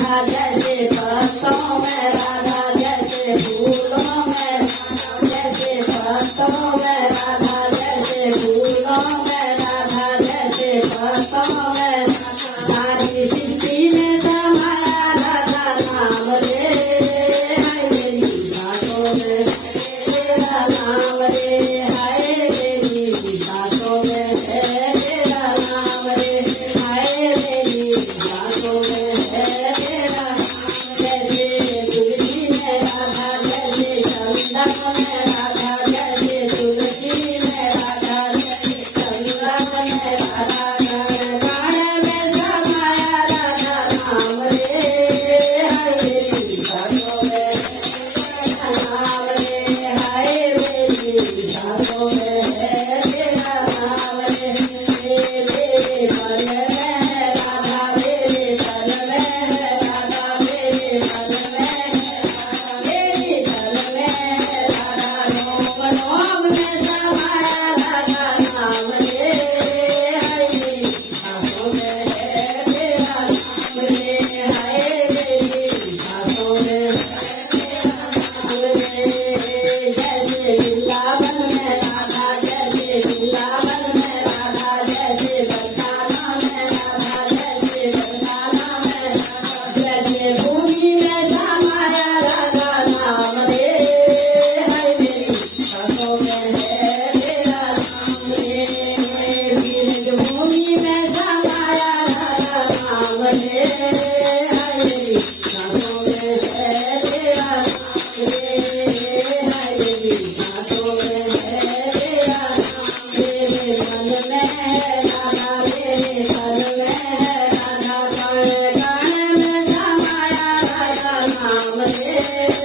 राधा जैसे पत्तों में राधा जैसे फूलों में जैसे पत्तों में राधा जैसे फूलों में राधा जैसे पत्तों में सारी सृष्टि में समाया राधा नाम रे हाय मेरी बातों में तेरा नाम रे हाय मेरी बातों में तेरा नाम रे हाय मेरी बातों में तेरा जैसे तुलसी में राधा जैसे चंदन में राधा जैसे तुलसी में राधा जैसे चंदन में राधा गान में समाया राधा नाम रे हाय मेरी बातों में तेरा नाम रे हाय मेरी बातों में तेरा नाम रे मेरे मन में राधा मेरे तन में राधा मेरे मन में मेरे तन में राधा रोम रोम में समाया राधा नाम रे हाय मेरी बातों में तेरा नाम रे हाय मेरी बातों में तेरा नाम रे जैसे वृंदावन में राधा जैसे वृंदावन में राधा जैसे बरसाना में राधा जैसे बरसाना में जैसे भूमि में समाया राधा नाम रे हाय मेरी बातों में तेरा नाम रे बीज भूमि में समाया राधा नाम रे हाय मेरी बातों में तेरा नाम रे हाय मेरी बातों में तेरा नाम मेरे मन में राधा मेरे तन में राधा गान में समाया राधा नाम रे